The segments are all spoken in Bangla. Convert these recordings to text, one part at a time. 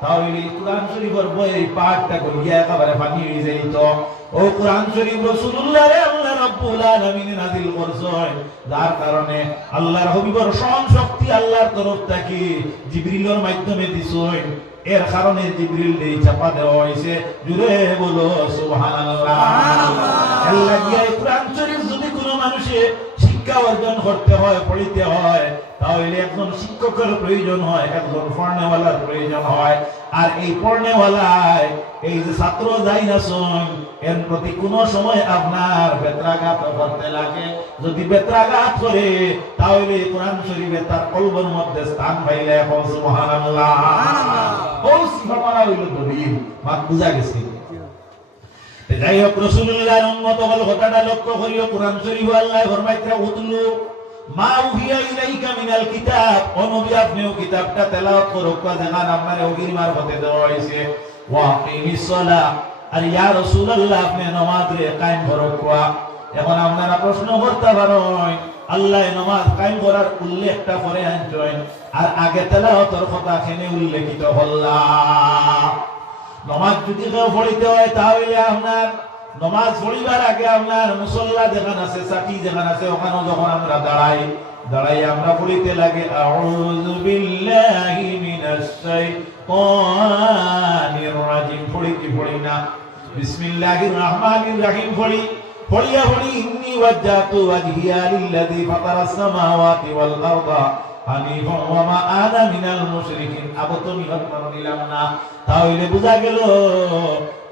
তাহলে কোরআন শরীফের বই পাঠটা গলিয়া একেবারে পানি হয়ে যাইত ও কোরআন শরীফ রাসূলুল্লাহ আল্লাহ রাব্বুল আলামিন নাযিল করছেন। যার কারণে আল্লাহর হাবিবর সহন শক্তি আল্লাহর তরফ থেকে জিবরিলের মাধ্যমে দিছেন। এর কারণে জিবরিল দেই চাপা দেওয়া হয়েছে। জুড়ে বলো সুবহানাল্লাহ। আল্লাহ গিয়া কোরআন শরীফ যদি কোনো মানুষে শিক্ষা অর্জন করতে হয় পড়িতে হয় তাহলে একজন শিক্ষকের প্রয়োজন হয় একজন পড়নেওয়ালার প্রয়োজন হয়। আর এই পড়নেওয়ালায় এই যে ছাত্র যাই না শোন এর প্রতি কোন সময় আপনার বেত্রাঘাত করতে লাগে। যদি বেত্রাঘাত করে তাহলে কোরআন শরীফে তার কলবের মধ্যে স্থান পাইলে এখন সুবহানাল্লাহ ও সিফামারা হইল দলিল মাত বুঝা গেছে। যাই হোক রসুল্লাহর উন্মত হল লক্ষ্য করিও, কোরআন শরীফ আল্লাহ ফরমাইতে উতলু মা উহিয়া ইলাইকা মিনাল কিতাব। কিতাবটা তেলাওয়াত করো কা জানান আপনারে ওগির মারফতে দেওয়া হয়েছে। ওয়া আকিমিস আর ইয়া রাসূলুল্লাহ, আপনি নামাজ রে কায়েম করো এখন আপনারা প্রশ্ন করতে পারেন, আল্লাহ নামাজ কায়েম করার উল্লেখটা করে আনছেন। আর আগে তেলাওয়াতের কথা এখানে উল্লেখিত হল্লা। নমাজ যদি কেউ পড়িতে হয়, তাহলে আপনার নমাজ পড়িবার আগে আপনার মুসল্লা যেখানে আছে সাকি যেখানে আছে ওখানে যখন আমরা দাঁড়াই দাঁড়াই আমরা পড়িতে লাগে, আউযু বিল্লাহি মিনাশ শাইতানির রাজিম। পড়ি না? বিসমিল্লাহির রহমানির রহিম পড়ি। পড়িয়া পড়ি, ইন্নী ওয়াজ্জাতু ওয়াজহিয়া লিল্লাযী ফাতারাস সামাওয়াতি ওয়াল আরদা। তাহলে বোঝা গেল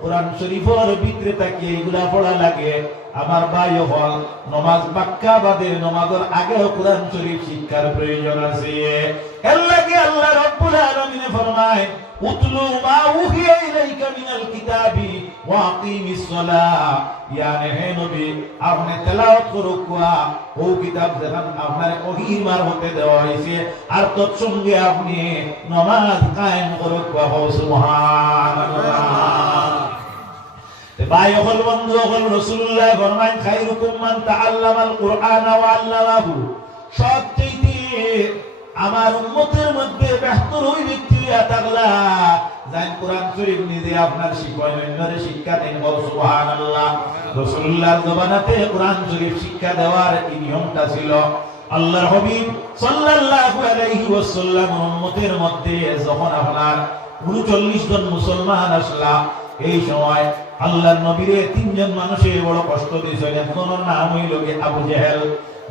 কোরআন শরীফের ভিতরে তাকিয়ে এগুলা পড়া লাগে। আমার ভাই হল নমাজ বাক্কা বাদে, নমাজের আগেও কোরআন শরীফ শিক্ষার প্রয়োজন আছে। লাগে আল্লাহ রব্বুল আলামিন ফরমায়, উতলু মা উহিয়া ইলাইকা মিনাল কিতাবি ওয়া আকিমিস সালাহ। ইয়ানে হে নবী, আপনি তেলাওয়াত করো কুয়া ও কিতাব যখন আপনার ওহির মারফতে দেওয়া হয়েছে, আর তৎসঙ্গে আপনি নমাজ কায়েম করো কুয়া হো সুবহানাল্লাহ। হল বন্ধু কুরআন শিক্ষা বল দেওয়ার এই নিয়মটা ছিল। আল্লাহর হাবিব সাল্লাল্লাহু মধ্যে যখন আপনার 39 জন মুসলমান আসলা এই সময় আল্লাহর নবীরে তিনজন মানুষে বড় কষ্ট দিয়েছেন একজনের নাম হইল কি আবু জেহেল,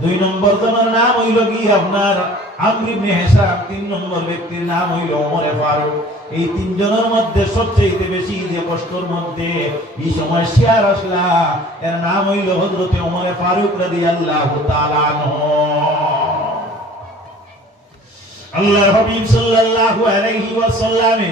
দুই নম্বর জনের নাম হইল কি আপনার আমর ইবনে তিন নম্বর ব্যক্তির নাম হইল ওমরে ফারুক। এই তিনজনের মধ্যে সবচেয়ে বেশি যে কষ্টর মধ্যে এই সময় শেয়ার আসলা, এর নাম হইল হযরতে ওমরে ফারুক রাদিয়াল্লাহু তাআলা আনহু। আল্লাহর হাবিব সাল্লাল্লাহু আলাইহি ওয়াসাল্লামে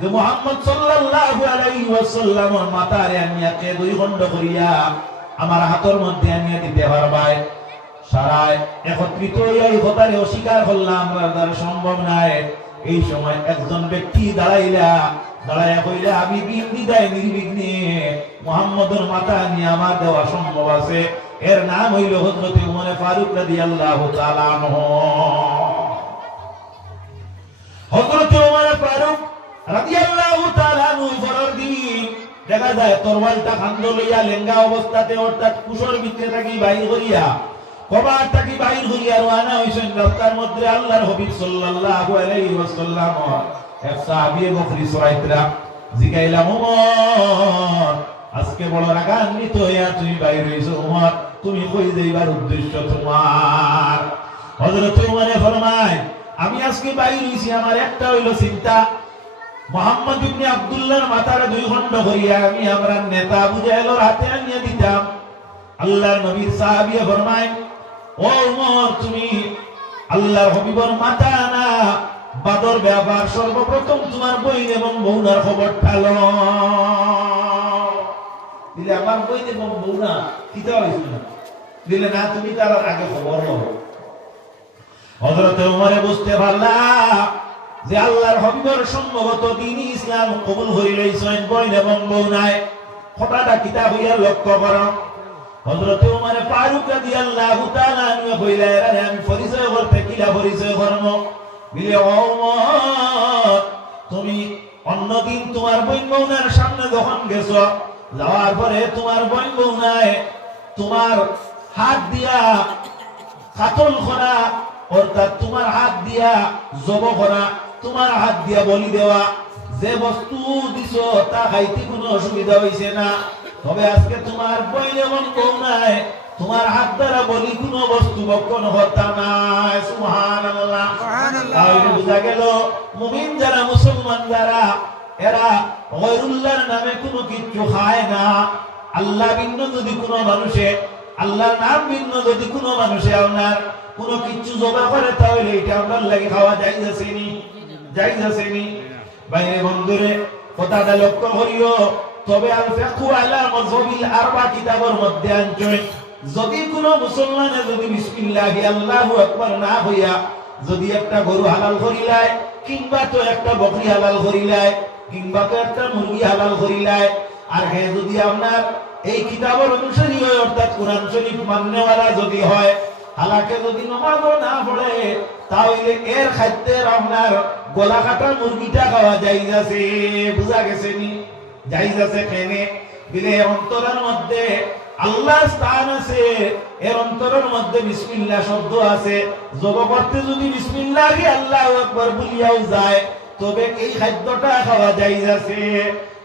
যে মোহাম্মদ সাল্লাল্লাহু আলাইহি ওয়াসাল্লামের মাথারে আনিয়াকে দুই খণ্ড করিয়া আমার হাতের মধ্যে আনিয়া দিতে পারবাই। সারায় একত্রিত হইয়া এই কথারে অস্বীকার করলাম আমরা সম্ভব নাই। এই সময় একজন ব্যক্তি দাঁড়াইলা, দাঁড়াইয়া কইলা, আমি বিন দিদায় নির্বিঘ্নে মোহাম্মদের মাথা নিয়ে আমার দেওয়া সম্ভব আছে। এর নাম হইল হযরত উমর ফারুক রাদিয়াল্লাহু তাআলা আনহু। হযরত উমর ফারুক রাদিয়াল্লাহু তাআলা আনহু ফরর দেখা যায় তরওয়ালটা খান্দ লইয়া লেঙ্গা অবস্থাতে অর্থাৎ কুশর ভিতরে থাকি বাইর করিয়া কবার থাকি বাইর করিয়া রওনা হইছেন রাস্তার মধ্যে আল্লাহর হাবিব সাল্লাল্লাহু আলাইহি ওয়াসাল্লাম। এক সাহাবী বকরি সুরাইতরা জিগাইলাম ওমর আজকে বড় রাগান্বিত হইয়া তুমি বাইর হইছো ওমর তুমি কই যাইবার উদ্দেশ্য তোমার? হযরত উমরে ফরমায়, আমি আজকে বাইর হইছি, আমার একটা হইল চিন্তা মোহাম্মদ ইবনে আব্দুল্লাহর মাথার দুই খণ্ড করিয়া আমি আমরা নেতা আবু জাহেলের হাতে আনিয়ে দিতাম। আল্লাহর নবীর সাহাবিয়ে ফরমায় ও উমর, তুমি আল্লাহর হবিবর মাথা না? বাদর ব্যাপার সর্বপ্রথম তোমার বইন এবং বৌনার খবর ঠালো দিলে আমার বই দেব বউ না? হয়েছিল দিলে না, তুমি তার আগে খবর লও। হযরত ওমরে বুঝতে পারলা যে আল্লাহর হবিবর সম্ভবত দিন ইসলাম কবুল হই লইছেন বই এবং বউ নাই। কথাটা কিতা হইয়া লক্ষ্য করো। হযরত ওমর ফারুক রাদিয়াল্লাহু তাআলা আনহু কইলা এরা আমি পরিচয় করতে কিলা পরিচয় করব? বিলে ওমর তুমি অন্যদিন তোমার বোন বউনার সামনে যখন গেছো, যাওয়ার পরে তোমার বোন বউনায় তোমার হাত দিয়া কাতল করা অর্থাৎ তোমার হাত দিয়া জব করা তোমার হাত দিয়া বলি দেওয়া যে বস্তু দিছো তা খাইতে কোনো অসুবিধা হইছে না। তবে আজকে তোমার বই এমন বউ নাই তোমার হাত দ্বারা বলি কোনো বস্তু বক্ষণ হত্যা নাই। সুবহানাল্লাহ। তাহলে বোঝা গেল মুমিন যারা মুসলমান যারা এরা গয়রুল্লাহর নামে কোনো কিচ্ছু খায় না। আল্লাহ ভিন্ন যদি কোনো মানুষে আল্লাহর নাম ভিন্ন যদি কোনো মানুষে আপনার কোনো কিছু জমা করে তাহলে এটা আপনার লাগে খাওয়া যাই লক্ষ্য তবে যদি কোনো মুসলমানে যদি বিসমিল্লাহি আল্লাহু না হইয়া যদি একটা গরু হালাল করিলায় কিংবা তো একটা বকরি হালাল করিলায় কিংবা তো একটা মুরগি হালাল করিলায় আর হে যদি আপনার এই কিতাবের অনুসারী হয়, অর্থাৎ কোরআন শরীফ মান্যওয়ালা যদি হয় হালাকে যদি নমাজও না পড়ে তাহলে এর খাদ্যের আপনার গলা কাটা মুরগিটা খাওয়া যাই যাচ্ছে বুঝা গেছে নি? যাই যাচ্ছে কেনে বিলে অন্তরের মধ্যে আল্লাহ স্থান আছে, এর অন্তরের মধ্যে বিসমিল্লাহ শব্দ আছে। জব করতে যদি বিসমিল্লাহ আল্লাহ আকবার বলিয়াও যায়, তবে এই খাদ্যটা খাওয়া যাই যাচ্ছে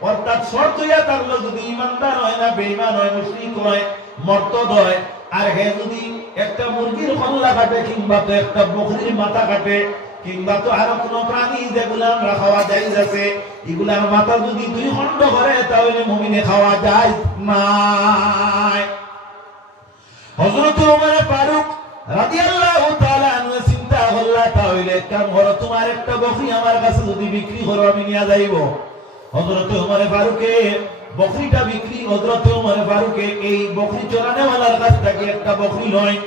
অর্থাৎ শর্ত হইয়া থাকল, যদি ইমানদার হয় না, বেঈমান হয়, মুশরিক হয়, মর্তদ হয়, আর হে যদি একটা মুরগির কল্লা কাটে কিংবা তো একটা বকরির মাথা কাটে, কিংবা তো আরও কোনো প্রাণী যেগুলো আমরা খাওয়া যাই আছে এগুলার মাথা যদি দুই খণ্ড করে, তাহলে মুমিনে খাওয়া যায় নাই। হযরত ওমর ফারুক রাদিয়াল্লাহু তাআলা আনহু চিন্তা করলা, তাহলে কাম করো, তোমার একটা বকরি আমার কাছে যদি বিক্রি করো, আমি নিয়ে যাইব। হযরত ওমর ফারুকে, বকরিটা বিক্রি, হযরত ওমর ফারুকে, এই বকরি কাছ একটা বকরি নয়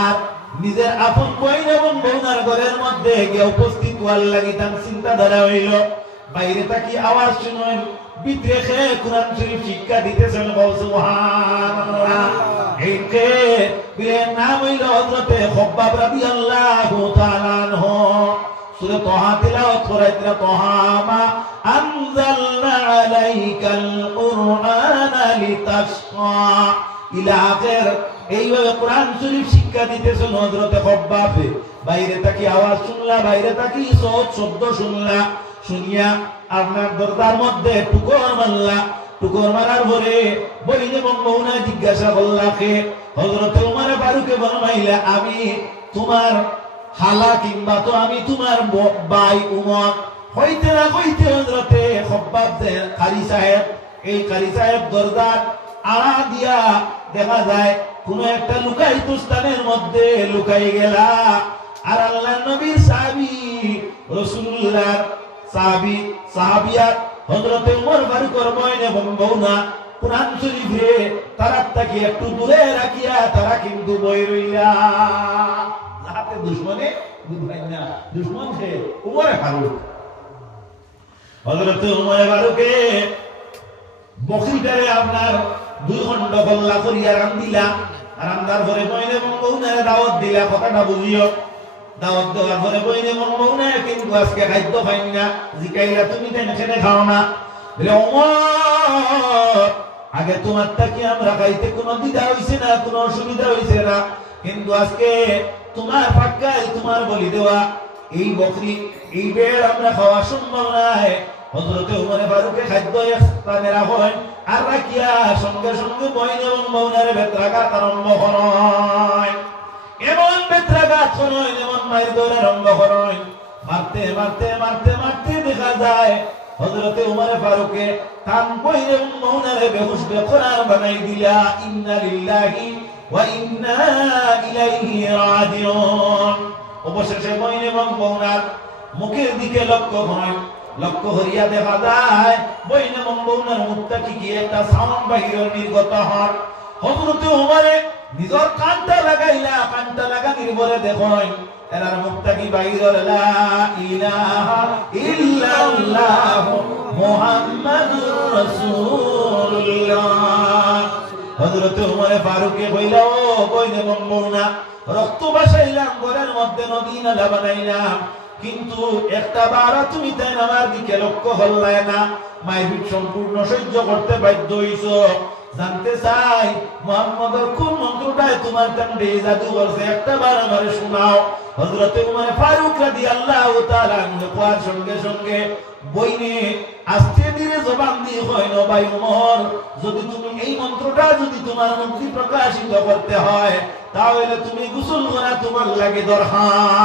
আর নিজের আপন বইন ঘরের মধ্যে গিয়ে উপস্থিত হওয়ার লাগি তার চিন্তাধারা হইল। বাইরে তাকি আওয়াজ শুনেন খেয়ে কোরআন শরীফ শিক্ষা দিতেছেন বল সুবহানাল্লাহ। এই কে বীরের নাম হইল হযরতে খব্বাব রাদিয়াল্লাহু তাআলা আনহু। সূরা তাহা তিলাওয়াত করাইতরা তাহা মা এইভাবে কোরআন শরীফ শিক্ষা বাইরে আওয়াজ শুনলা, বাইরে সহজ শব্দ শুনলা। শুনিয়া আপনার দরজার মধ্যে টুকর মারলা। টুকর মারার পরে জিজ্ঞাসা করলাকে হযরত উমর ফারুকে আমি তোমার হালা কিংবা তো আমি তোমার ব- ভাই উমর। হইতে না হইতে হযরতে খব্বাব দেন কারি সাহেব, এই কারি সাহেব দরজার আড়া দিয়া দেখা যায়, কোন একটা লুকায়িত স্থানের মধ্যে লুকাই গেলা। আর আল্লাহ নবীর সাহাবি, রাসূলুল্লাহর সাহাবী সাহাবিয়াত হযরতে উমর ফারুকের বয়ন এবং বউনা কোরআন শরীফে তারা তাকে একটু দূরে রাখিয়া তারা কিন্তু বই রইলা। যাহাতে দুশ্মনে দুশ্মন সে উমরে ফারুক। আগে তোমার কি আমরা খাইতে কোনো দ্বিধা হইছে না, কোনো অসুবিধা হইছে না? কিন্তু আজকে তোমার পাক্কায় তোমার বলি দেওয়া। এই বকরি, এই বেড় আমরা খাওয়া সম্ভব নাই। হযরতে উমরে ফারুকে খাদ্য স্থানে রাখেন আর রাখিয়া সঙ্গে সঙ্গে বইন এবং মৌনারে বেত্রাঘাত আরম্ভ করেন এমন বেত্রাঘাত করেন যেমন মায়ের দৌড় আরম্ভ করেন মারতে মারতে মারতে মারতে দেখা যায়, হযরতে উমরে ফারুকে কান বইন এবং মৌনারে বেহুশ বেকরার বানাই দিলা ইন্না লিল্লাহি ওয়া ইন্না ইলাইহি রাজিউন। অবশেষে বইন এবং মৌনার মুখের দিকে লক্ষ্য হয়। লক্ষ্য হইয়া দেখা যায়, বইনে মম্বউনার মুখটা কি কি একটা সাউন্ড বাহির নির্গত হন হজরতে উমারে নিজর কানটা লাগাইলা, কানটা লাগানির পরে দেখুন বাহির লা ইলাহা ইল্লাল্লাহ মুহাম্মাদুর রাসূলুল্লাহ। ফারুকে কইলা ও মম্বুনা রক্ত বাসাইলাম, ঘরের মধ্যে নদী নালা বানাইলাম। কিন্তু একটা বারা তুমি তাই আমার দিকে লক্ষ্য হল্লায় না মাইবিক সম্পূর্ণ সহ্য করতে বাধ্য হইছ। জানতে চাই মোহাম্মদের কোন মন্ত্রটাই তোমার তান্ডে জাদু করছে? একটা বার আমারে শোনাও। হযরতে উমর ফারুক রাদিয়াল্লাহু তাআলা আনহু কোয়ার সঙ্গে সঙ্গে বইনে, আস্তে ধীরে জবান দিয়ে হয় না ভাই উমর, যদি তুমি এই মন্ত্রটা যদি তোমার মন্ত্রী প্রকাশিত করতে হয়, তাহলে তুমি গোসল করা তোমার লাগে দরকার